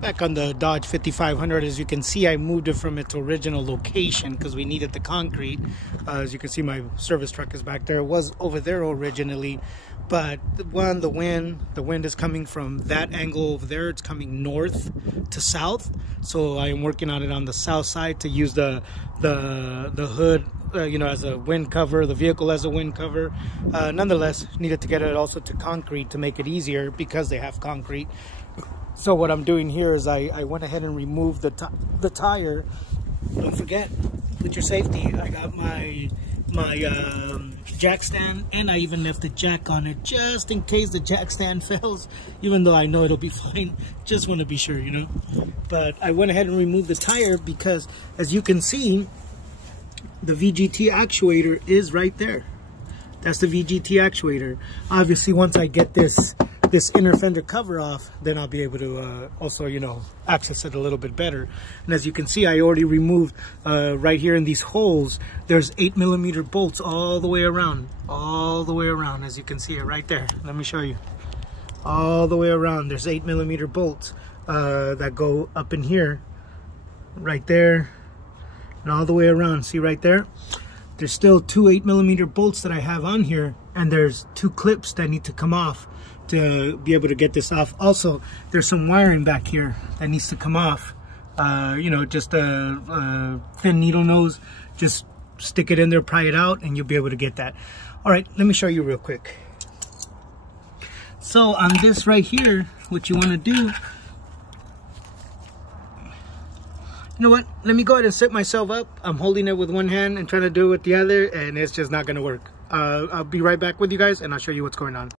Back on the Dodge 5500, as you can see, I moved it from its original location because we needed the concrete. As you can see, my service truck is back there. It was over there originally, but the wind is coming from that angle over there. It's coming north to south, so I am working on it on the south side to use the hood, you know, as a wind cover, the vehicle as a wind cover. Nonetheless, needed to get it also to concrete to make it easier because they have concrete. So what I'm doing here is I went ahead and removed the tire. Don't forget, put your safety. I got my jack stand, and I even left the jack on it just in case the jack stand fails, even though I know it'll be fine. Just want to be sure, you know. But I went ahead and removed the tire because, as you can see, the VGT actuator is right there. That's the VGT actuator. Obviously, once I get this inner fender cover off, then I'll be able to also, you know, access it a little bit better. And as you can see, I already removed right here in these holes, there's 8mm bolts all the way around, as you can see it right there. Let me show you. All the way around, there's 8mm bolts that go up in here, right there, and all the way around. See right there? There's still two 8mm bolts that I have on here, and there's two clips that need to come off to be able to get this off. Also, there's some wiring back here that needs to come off. You know, just a thin needle nose. Just stick it in there, pry it out, and you'll be able to get that. All right, let me show you real quick. So on this right here, what you want to do, you know what? Let me go ahead and set myself up. I'm holding it with one hand and trying to do it with the other, and it's just not going to work. I'll be right back with you guys, and I'll show you what's going on.